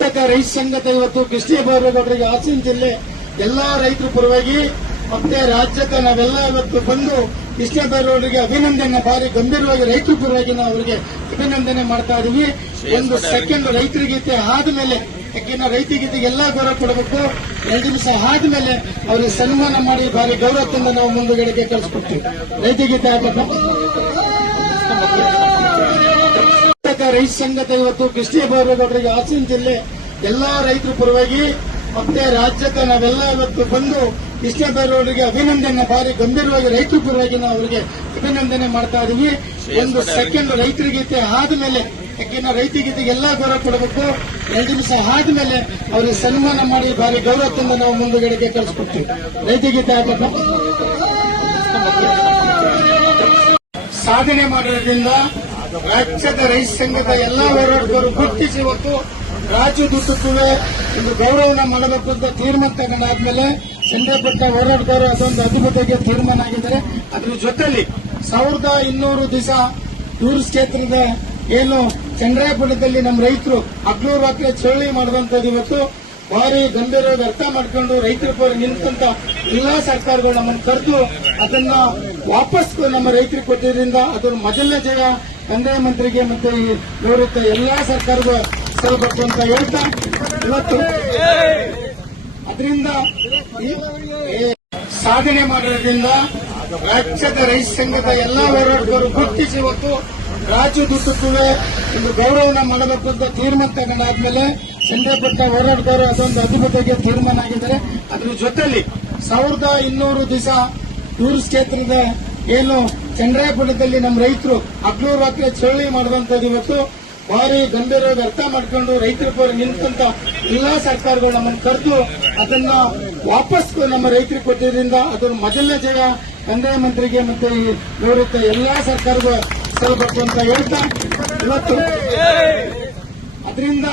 ರೈತ ಸಂಘದ ಇವತ್ತು ಕೃಷ್ಣ ಬೈರೇಗೌಡರಿಗೆ ಹಾಸನ ಜಿಲ್ಲೆ ಎಲ್ಲಾ ರೈತರ ಪರವಾಗಿ ಮತ್ತೆ ರಾಜ್ಯದ ನಾವೆಲ್ಲ ಇವತ್ತು ಬಂದು ಕೃಷ್ಣ ಬೈರೇಗೌಡರಿಗೆ ಅಭಿನಂದನೆ ಭಾರಿ ಗಂಭೀರವಾಗಿ ರೈತರ ಪರವಾಗಿ ನಾವು ಅವರಿಗೆ ಅಭಿನಂದನೆ ಮಾಡ್ತಾ ಇದೀವಿ. ಒಂದು ಸೆಕೆಂಡ್ ರೈತರಿಗೀತೆ ಆದ್ಮೇಲೆ ಯಾಕೆಂದ್ರೆ ರೈತಗೀತೆಗೆ ಎಲ್ಲಾ ಗೌರವ ಕೊಡಬೇಕು. ಎರಡು ದಿವಸ ಆದ್ಮೇಲೆ ಅವರಿಗೆ ಸನ್ಮಾನ ಮಾಡಿ ಭಾರಿ ಗೌರವದಿಂದ ನಾವು ಮುಂದುಗಡೆಗೆ ಕಳಿಸ್ಕೊಡ್ತೀವಿ. ಆಗಬೇಕು. ಕರ್ನಾಟಕ ರೈತ ಸಂಘದ ಇವತ್ತು ಕೃಷ್ಣ ಬೈರೇಗೌಡರಿಗೆ ಹಾಸನ ಜಿಲ್ಲೆ ಎಲ್ಲಾ ರೈತರ ಪರವಾಗಿ ಮತ್ತೆ ರಾಜ್ಯದ ನಾವೆಲ್ಲ ಇವತ್ತು ಬಂದು ಕೃಷ್ಣ ಬೈರೇಗೌಡರಿಗೆ ಅಭಿನಂದನೆ ಭಾರಿ ಗಂಭೀರವಾಗಿ ರೈತರ ಪರವಾಗಿ ನಾವು ಅವರಿಗೆ ಅಭಿನಂದನೆ ಮಾಡ್ತಾ ಇದೀವಿ. ಒಂದು ಸೆಕೆಂಡ್ ರೈತರಿಗೀತೆ ಆದ್ಮೇಲೆ ಯಾಕೆಂದ್ರೆ ರೈತಗೀತೆಗೆ ಎಲ್ಲಾ ಗೌರವ ಕೊಡಬೇಕು. ಎರಡು ನಿಮಿಷ ಆದ್ಮೇಲೆ ಅವರಿಗೆ ಸನ್ಮಾನ ಮಾಡಿ ಭಾರಿ ಗೌರವದಿಂದ ನಾವು ಮುಂದುಗಡೆಗೆ ಕಳಿಸ್ಕೊಡ್ತೀವಿ ರೈತಗೀತೆ ಆಗಬೇಕು ಸಾಧನೆ ಮಾಡೋದ್ರಿಂದ ರಾಜ್ಯದ ರೈತ ಸಂಘದ ಎಲ್ಲಾ ಹೋರಾಟಗಾರರು ಗುರುತಿಸಿ ಇವತ್ತು ರಾಜ್ಯ ದುಡ್ಡುತ್ತುವೆ ಒಂದು ಗೌರವನ ಮಾಡಬೇಕು ಅಂತ ತೀರ್ಮಾನ ತಗೊಂಡಾದ್ಮೇಲೆ ಚಂದ್ರಪಟ್ಟ ಹೋರಾಟಗಾರರು ಅದೊಂದು ಅಧಿಪತಿಗೆ ತೀರ್ಮಾನ ಆಗಿದ್ದಾರೆ. ಅದ್ರ ಜೊತೆಯಲ್ಲಿ ಸಾವಿರದ ಇನ್ನೂರು ದಿವಸ ಟೂರಿಸ್ಟ್ ಕ್ಷೇತ್ರದ ಏನು ಚಂದ್ರಾಯಪಟ್ಟದಲ್ಲಿ ನಮ್ಮ ರೈತರು ಹಗ್ಲು ರಾತ್ರಿ ಚಳವಳಿ ಮಾಡುವಂತದ್ದು ಇವತ್ತು ಭಾರಿ ಗಂಭೀರವಾಗಿ ಅರ್ಥ ಮಾಡ್ಕೊಂಡು ರೈತರ ಪರ ನಿಂತಂತ ಎಲ್ಲಾ ಸರ್ಕಾರಗಳು ನಮ್ಮನ್ನು ಕರೆದು ಅದನ್ನ ವಾಪಸ್ ನಮ್ಮ ರೈತರಿಗೆ ಕೊಟ್ಟಿದ್ರಿಂದ ಅದರ ಮೊದಲನೇ ಜಾಗ ಕಂದಾಯ ಮಂತ್ರಿಗೆ ಮತ್ತೆ ಈ ನಿವೃತ್ತ ಎಲ್ಲಾ ಸರ್ಕಾರದ ಸಲ್ಲಬೇಕು ಅಂತ ಹೇಳ್ತಾ ಇವತ್ತು ಅದರಿಂದ ಸಾಧನೆ ಮಾಡೋದ್ರಿಂದ ರಾಜ್ಯದ ರೈತ ಸಂಘದ ಎಲ್ಲಾ ಹೋರಾಟಗಾರರು ಗುರುತಿಸಿ ಇವತ್ತು ರಾಜ್ಯ ದುಡ್ಡುತ್ತುವೆ ಒಂದು ಗೌರವನ ಮಾಡಬೇಕು ಅಂತ ತೀರ್ಮಾನ ತಗೊಂಡಾದ್ಮೇಲೆ ಚಂದ್ರಪಟ್ಟ ಹೋರಾಟಗಾರರು ಅದೊಂದು ಅಧಿಪತಿಗೆ ತೀರ್ಮಾನ ಆಗಿದ್ದಾರೆ. ಅದ್ರ ಜೊತೆಯಲ್ಲಿ ಸಾವಿರದ ಇನ್ನೂರು ದಿವಸ ಟೂರಿಸ್ಟ್ ಕ್ಷೇತ್ರದ ಏನು ಚಂದ್ರಾಯಪಟ್ಟಣದಲ್ಲಿ ನಮ್ಮ ರೈತರು ಹಗ್ಲು ರಾತ್ರಿ ಚಳವಳಿ ಮಾಡಿದಂಥದ್ದು ಇವತ್ತು ಭಾರಿ ಗಂಭೀರವಾಗಿ ಅರ್ಥ ಮಾಡ್ಕೊಂಡು ರೈತರ ಪರ ನಿಂತಂತ ಎಲ್ಲಾ ಸರ್ಕಾರಗಳು ನಮ್ಮನ್ನು ಕರೆದು ಅದನ್ನ ವಾಪಸ್ ನಮ್ಮ ರೈತರಿಗೆ ಕೊಟ್ಟಿದ್ರಿಂದ ಅದನ್ನು ಮೊದಲನೇ ಜಾಗ ಕಂದಾಯ ಮಂತ್ರಿಗೆ ಮತ್ತೆ ಈ ನಿವೃತ್ತ ಎಲ್ಲಾ ಸರ್ಕಾರದ ಸಲ್ಲಬೇಕು ಅಂತ ಹೇಳ್ತಾ ಇವತ್ತು ಅದರಿಂದ